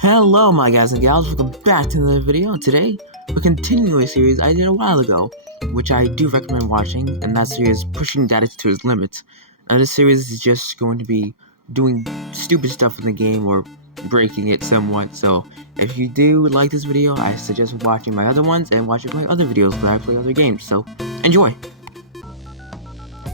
Hello my guys and gals, welcome back to another video. Today, we're continuing a series I did a while ago, which I do recommend watching, and that series is Pushing Dadish to His Limits. Now this series is just going to be doing stupid stuff in the game or breaking it somewhat, so if you do like this video, I suggest watching my other ones and watching my other videos where I play other games, so enjoy!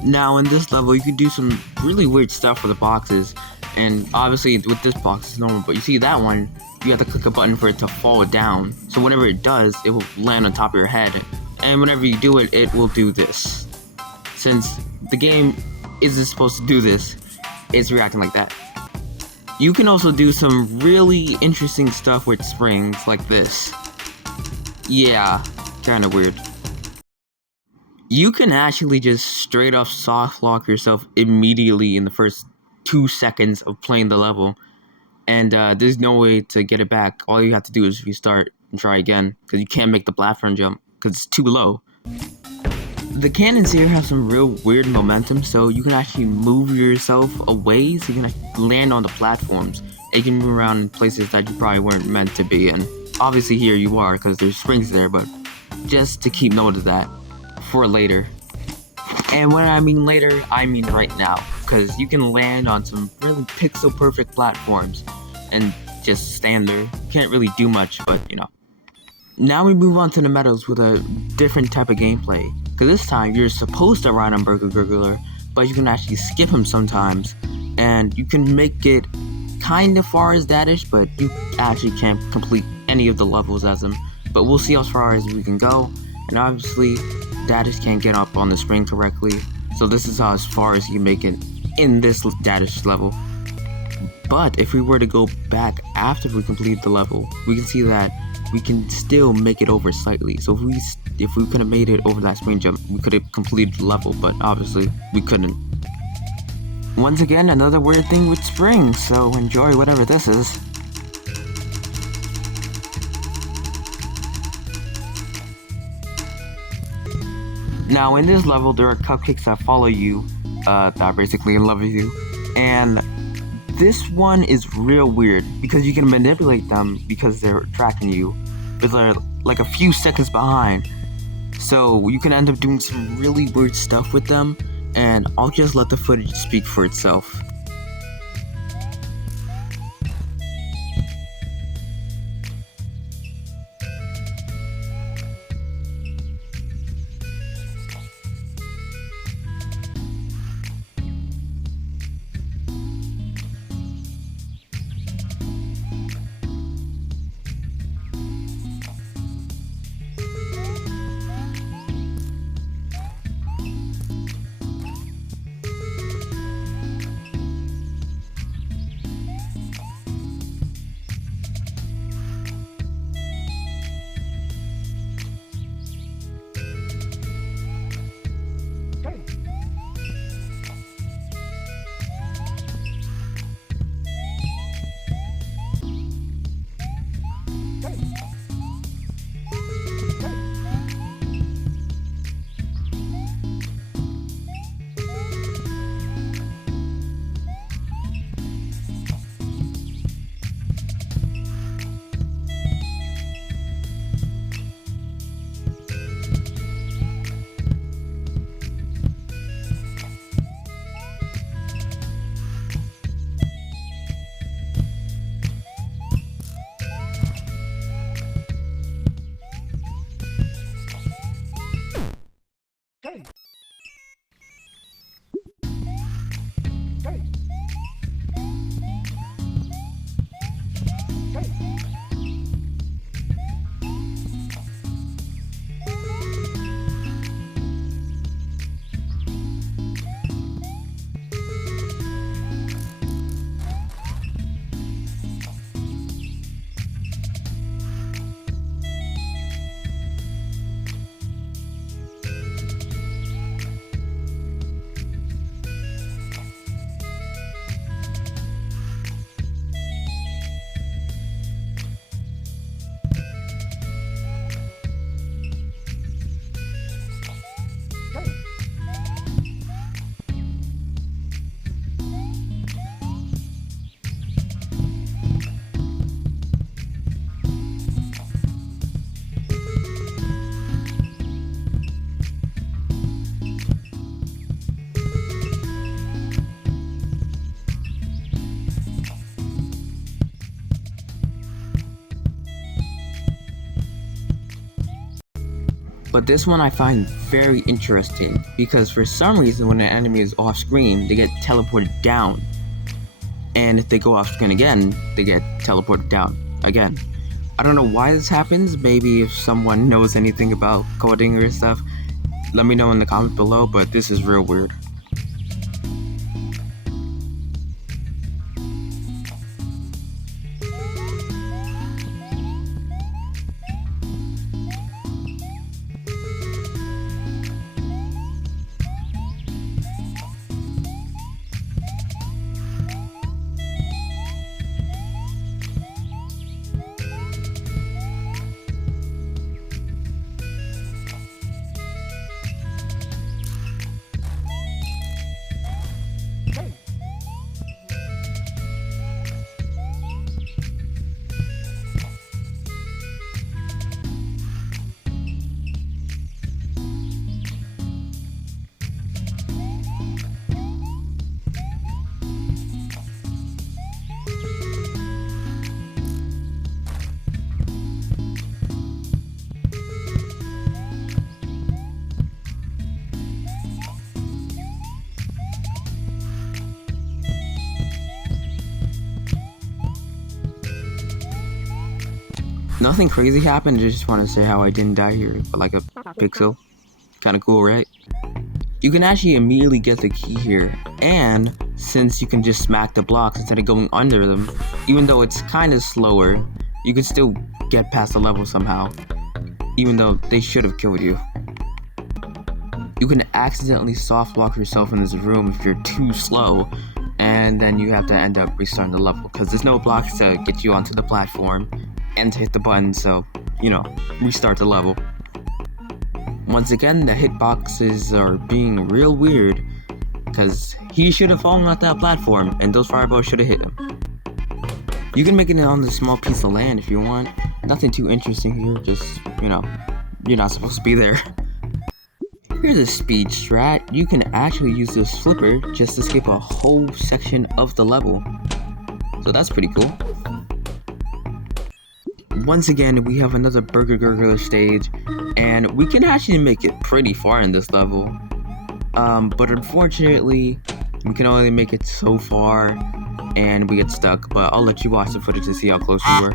Now in this level, you can do some really weird stuff with the boxes. And obviously with this box it's normal, but you see that one, you have to click a button for it to fall down. So whenever it does, it will land on top of your head. And whenever you do it, it will do this. Since the game isn't supposed to do this, it's reacting like that. You can also do some really interesting stuff with springs like this. Yeah, kinda weird. You can actually just straight up soft lock yourself immediately in the first 2 seconds of playing the level, and there's no way to get it back. All you have to do is restart and try again, because you can't make the platform jump because it's too low. The cannons here have some real weird momentum, so you can actually move yourself away so you can land on the platforms. And you can move around in places that you probably weren't meant to be in. Obviously here you are because there's springs there, but just to keep note of that for later. And when I mean later, I mean right now, because you can land on some really pixel perfect platforms and just stand there. Can't really do much, but you know. Now we move on to the meadows with a different type of gameplay, because this time you're supposed to ride on Burger Gurgler, but you can actually skip him sometimes, and you can make it kind of far as Dadish, but you actually can't complete any of the levels as him. But we'll see how far as we can go, and obviously Dadish can't get up on the spring correctly, so this is how as far as you make it in this Dadish level. But if we were to go back after we complete the level, we can see that we can still make it over slightly. So if we could have made it over that spring jump, we could have completed the level, but obviously we couldn't. Once again, another weird thing with springs, so enjoy whatever this is. Now in this level, there are cupcakes that follow you, that are basically in love with you, and this one is real weird because you can manipulate them because they're tracking you, but they're like a few seconds behind, so you can end up doing some really weird stuff with them, and I'll just let the footage speak for itself. But this one I find very interesting because for some reason when an enemy is off screen, they get teleported down. And if they go off screen again, they get teleported down again. I don't know why this happens. Maybe if someone knows anything about coding or stuff, let me know in the comments below, but this is real weird. Nothing crazy happened, I just want to say how I didn't die here, but like a pixel. Kinda cool, right? You can actually immediately get the key here, and since you can just smack the blocks instead of going under them, even though it's kinda slower, you can still get past the level somehow, even though they should have killed you. You can accidentally soft lock yourself in this room if you're too slow, and then you have to end up restarting the level, because there's no blocks to get you onto the platform, and to hit the button, so, you know, restart the level. Once again, the hitboxes are being real weird, because he should have fallen off that platform, and those fireballs should have hit him. You can make it on this small piece of land if you want. Nothing too interesting here, just, you know, you're not supposed to be there. Here's a speed strat. You can actually use this flipper just to skip a whole section of the level. So that's pretty cool. Once again, we have another Burger Gurgler stage, and we can actually make it pretty far in this level. But unfortunately, we can only make it so far, and we get stuck, but I'll let you watch the footage to see how close we were.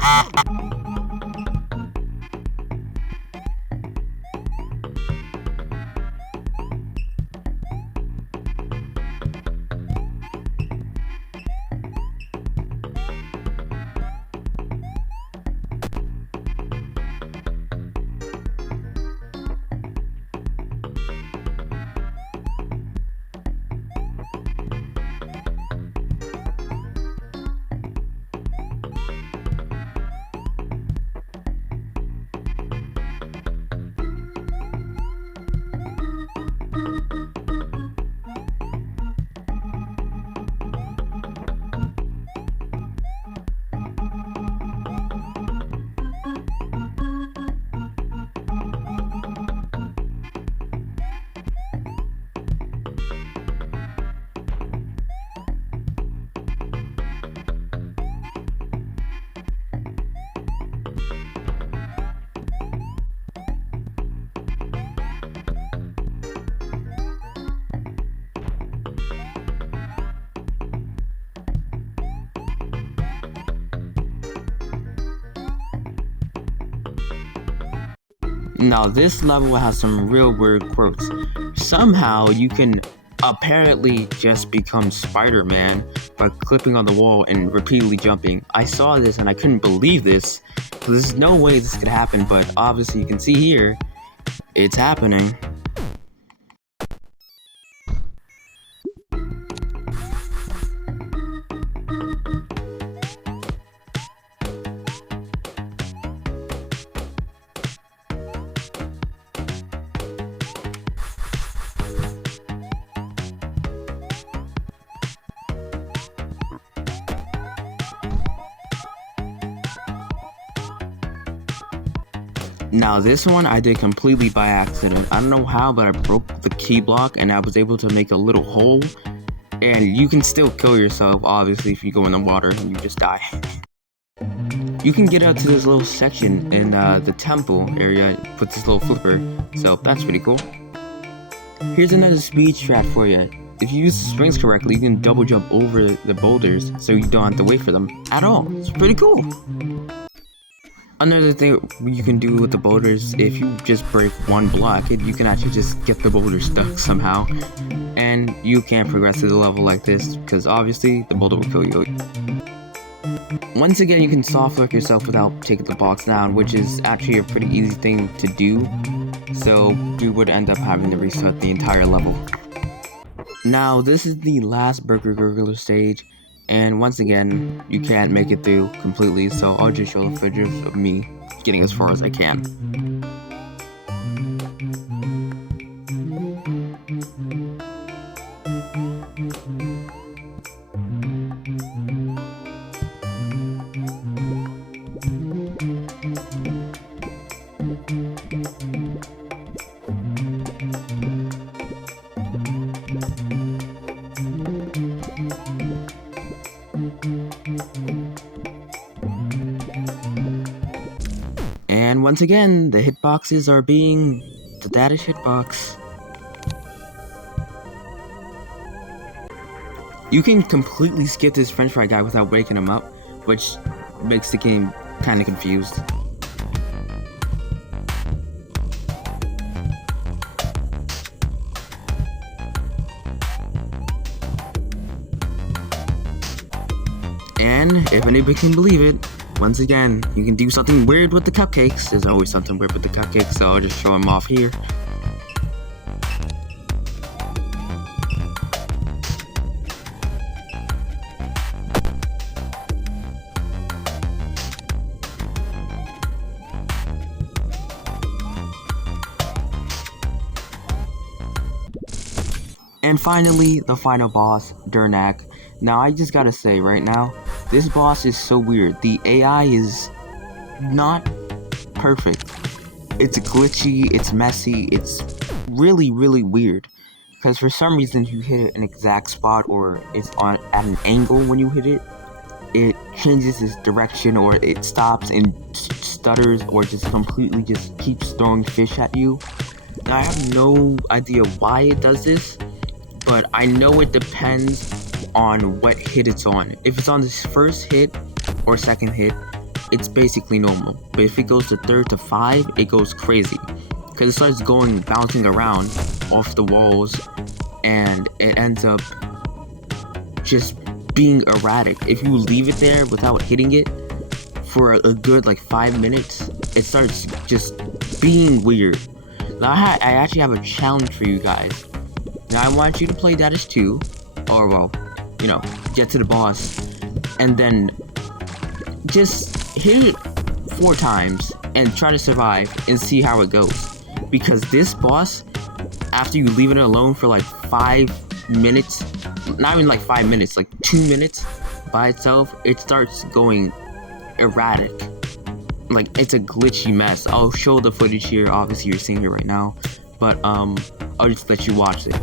Now this level has some real weird quirks. Somehow you can apparently just become Spider-Man by clipping on the wall and repeatedly jumping. I saw this and I couldn't believe this. There's no way this could happen, but obviously you can see here, it's happening. Now this one I did completely by accident. I don't know how, but I broke the key block and I was able to make a little hole. And you can still kill yourself, obviously, if you go in the water and you just die. you can get out to this little section in the temple area with this little flipper, so that's pretty cool. Here's another speed strat for you. If you use the springs correctly, you can double jump over the boulders so you don't have to wait for them at all. It's pretty cool. Another thing you can do with the boulders, if you just break one block, you can actually just get the boulder stuck somehow. And you can't progress to the level like this, because obviously the boulder will kill you. Once again, you can soft lock yourself without taking the box down, which is actually a pretty easy thing to do. So you would end up having to restart the entire level. Now, this is the last Burger Gurgler stage, and once again, you can't make it through completely, so I'll just show the footage of me getting as far as I can. And once again, the hitboxes are being the Dadish hitbox. You can completely skip this french fry guy without waking him up, which makes the game kinda confused. And if anybody can believe it, once again, you can do something weird with the cupcakes. There's always something weird with the cupcakes, so I'll just show them off here. And finally, the final boss, Durnak. Now, I just gotta say right now, this boss is so weird. The AI is not perfect. It's glitchy, it's messy, it's really, really weird. Because for some reason, you hit it in an exact spot, or it's on at an angle when you hit it. It changes its direction, or it stops and stutters, or just completely just keeps throwing fish at you. Now, I have no idea why it does this, but I know it depends on what hit it's on. If it's on this first hit or second hit, it's basically normal. But if it goes to 3rd to 5, it goes crazy. Because it starts bouncing around off the walls, and it ends up just being erratic. If you leave it there without hitting it for a good like 5 minutes, it starts just being weird. Now I actually have a challenge for you guys. Now I want you to play Dadish 2, or well, you know, get to the boss, and then just hit it 4 times and try to survive and see how it goes. Because this boss, after you leave it alone for like 5 minutes, not even like 5 minutes, like 2 minutes by itself, it starts going erratic. Like, it's a glitchy mess. I'll show the footage here, obviously you're seeing it right now, but I'll just let you watch it.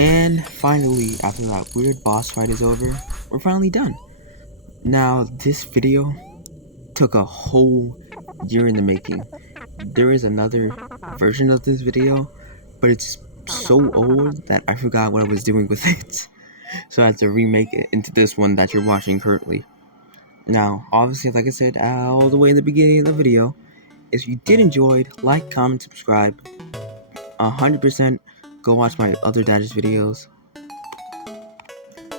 And finally, after that weird boss fight is over, we're finally done. Now, this video took a whole year in the making. There is another version of this video, but it's so old that I forgot what I was doing with it. So I had to remake it into this one that you're watching currently. Now, obviously, like I said all the way in the beginning of the video, if you did enjoy, like, comment, subscribe. 100% go watch my other Dadish videos.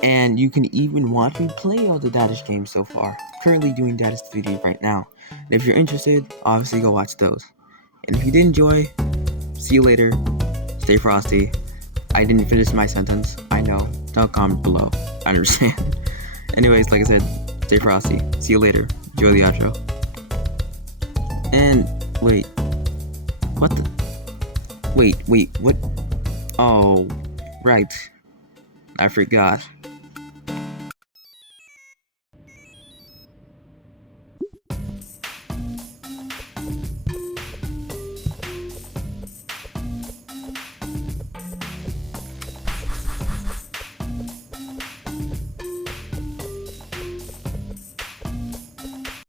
And you can even watch me play all the Dadish games so far. Currently doing Dadish 3D right now. And if you're interested, obviously go watch those. And if you did enjoy, see you later. Stay frosty. I didn't finish my sentence. I know. Don't comment below. I understand. Anyways, like I said, stay frosty. See you later. Enjoy the outro. And wait. What the? Wait, what? Oh, right. I forgot.